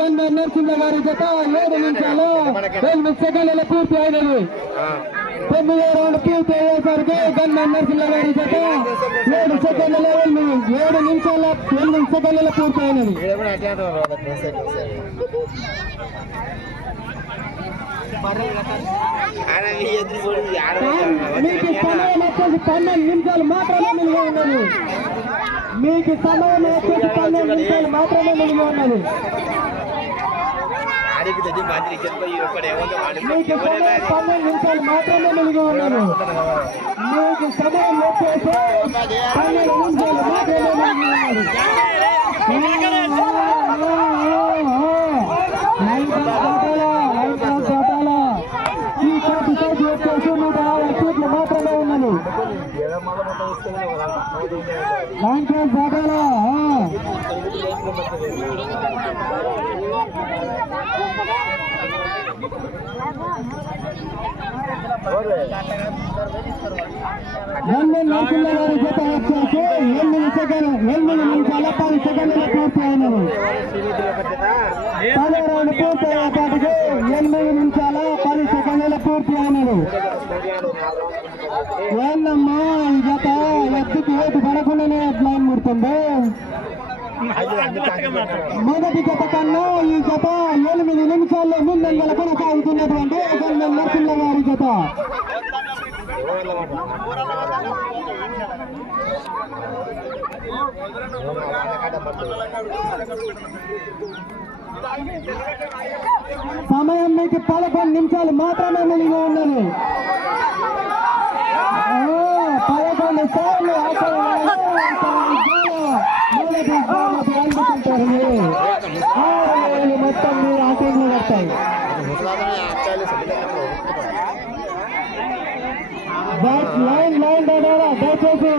గంధ నరసింహ గారి జత 7 నిమిషాలు 8 సెకండ్ల పూర్తి అయినది. 9వ రౌండ్ పూర్తి అయ్యేసరికి గంధ నరసింహ గారి జత 7 నిమిషాల 8 సెకండ్ల పూర్తి అయినది. మీకు సమయం వచ్చేసి 12 నిమిషాలు మాత్రమే మిగిలి ఉన్నది. మీకు సమయం వచ్చేసి 12 నిమిషాలు మాత్రమే మిగిలి ఉన్నది. మీకు సమయం 12 నిమిషాలు మాత్రమే మిగిలి ఉన్నది. మీకు సమయం వచ్చేసి 12 నిమిషాలు మాత్రమే మిగిలి ఉన్నది. వచ్చేసి 150 ఫీట్లు మాత్రమే ఉన్నది. గంధ నరసింహ గారి జత వచ్చేసి 8 నిమిషాల 10 సెకండ్ల పూర్తి అయినది. 10వ రౌండ్ పూర్తి అయ్యేపాటికి 8 నిమిషాల 10 సెకండ్ల పూర్తి అయినది. ఏందమ్మా ఈ జత ఎత్తుకి ఏటు పడకుండానే ప్లాన్ ముడుతుంది. మొదటి జత కన్నా ఈ జత 8 నిమిషాల్లో ముందంగల కొనసాగుతున్నటువంటి గంధ నరసింహ గారి జత. సమయం మీకు 11 నిమిషాలు మాత్రమే మిగిలి ఉన్నది. 11 సార్లు అందుకుంటారు. మీరు 6 మొత్తం మీరు ఆటలు కడతాయి. లైన్ దయచేసి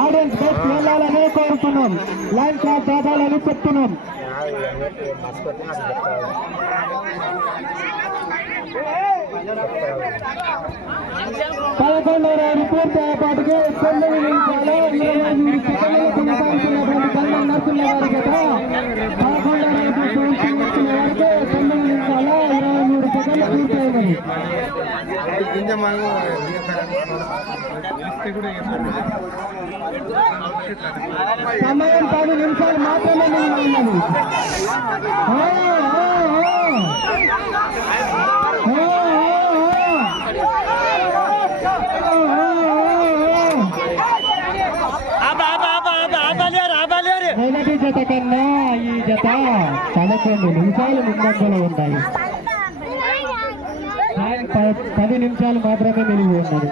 ఆడియన్స్ బయటకు వెళ్ళాలని కోరుతున్నాం. లైన్ క్లాస్ దాదాలని చెప్తున్నాం. 11వ రౌండ్ పూర్తి అయ్యేపాటికి 9 నిమిషాలు 25 సెకండ్లు కొనసాగుతున్నటువంటి గంధ నరసింహ గారి జత 11వ రౌండ్ పూర్తి వచ్చిన వరకు 9 నిమిషాల 23 సెకండ్లు పూర్తి అయినది. సమయం 10 నిమిషాలు మాత్రమే మిగిలి ఉన్నది. మొదటి జత కన్నా ఈ జత 11 నిమిషాలు ముందంజలో ఉన్నాయి. 10 నిమిషాలు మాత్రమే మిగిలి ఉన్నది.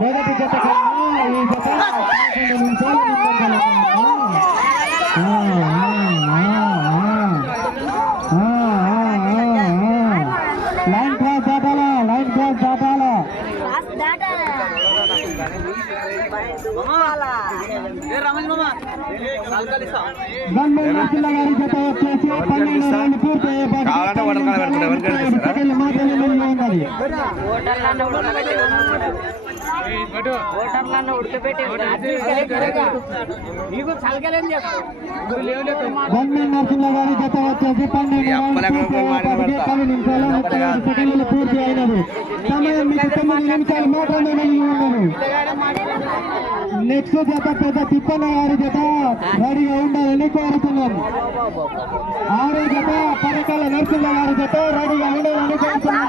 మొదటి జత కన్నా ఈ జత 11 నిమిషాలు ముందంజలో లైన్ క్రాస్ దాటాలా. గంధ నరసింహ గారి జత వచ్చేసి 12 రౌండ్ పూర్తి అయ్యేపాటికి సెకండ్లు మాత్రమే మిగిలి ఉన్నది. గంధ నరసింహ గారి జత వచ్చేసి 12 రౌండ్ పూర్తి అయ్యేపాటికి 10 నిమిషాల 35 సెకండ్లు పూర్తి అయినది. సమయం మీకు 9 నిమిషాలు మాత్రమే మిగిలి ఉన్నది. నెక్స్ట్ జత పెద్ద తిప్పన్న గారి జత రెడీగా ఉండాలని కోరుతున్నాం. 6వ జత పరకాల నరసింహ గారి జత రెడీగా ఉండాలని కోరుతున్నాం.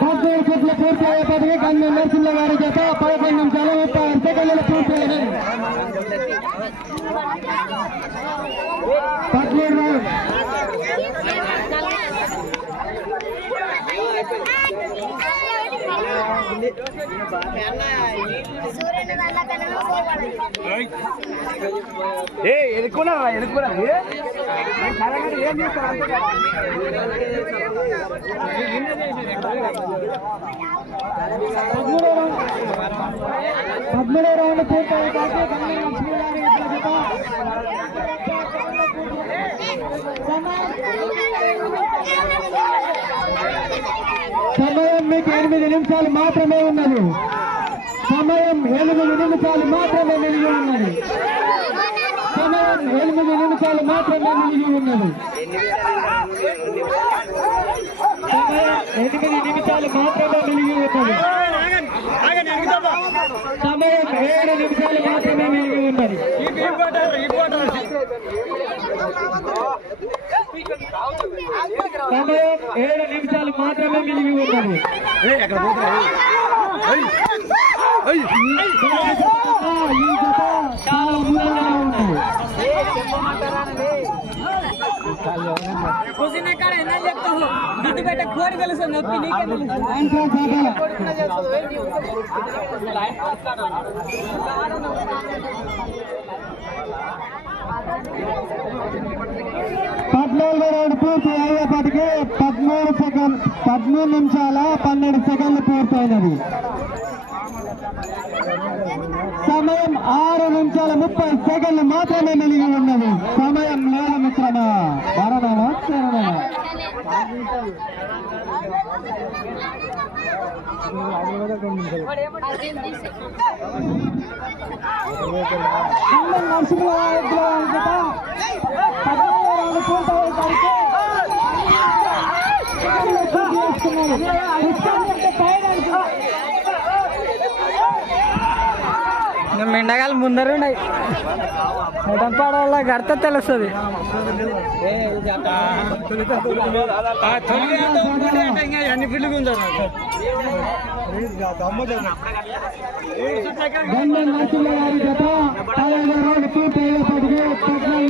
పూర్తి అయ్యేపటికి గంధ నరసింహ గారి జత 11 నిమిషాలు 36 సెకండ్లు పూర్తి అయినాయి. 13 రౌండ్ ఎదుర్కొన్నారా ఎదుర్కొన్నారు ఏం చేస్తారు పద్మూడో రౌండ్ పూర్తయ్యే సమయం మీకు 8 నిమిషాలు మాత్రమే ఉన్నది. సమయం 8 నిమిషాలు మాత్రమే మిగిలి ఉన్నది. సమయం 8 నిమిషాలు మాత్రమే మిగిలి ఉన్నది. సమయం 8 నిమిషాలు మాత్రమే మిగిలి ఉన్నది. సమయం 7 నిమిషాలు మాత్రమే మిగిలి ఉన్నది. సమయం 7 నిమిషాలు మాత్రమే మిగిలి ఉన్నది. ఈ జత చాలా ముందుగా ఉన్నది. కోడి తెలుస్తుంది నొప్పి నీకే పద్నాలుగో రౌండ్ పూర్తి అయ్యేపటికి 13 నిమిషాల 12 సెకండ్లు పూర్తయినది. సమయం 6 నిమిషాల 30 సెకండ్లు మాత్రమే మిగిలి ఉన్నది. సమయం లేదు మిత్రమా. వరణమా చరణమా మెండగాలు ముందరున్నాయి పాడవల్ల గర్త తెలుస్తుంది. అన్ని పిల్లలు ఉంటారు. గంధం నరసింహ గారి జత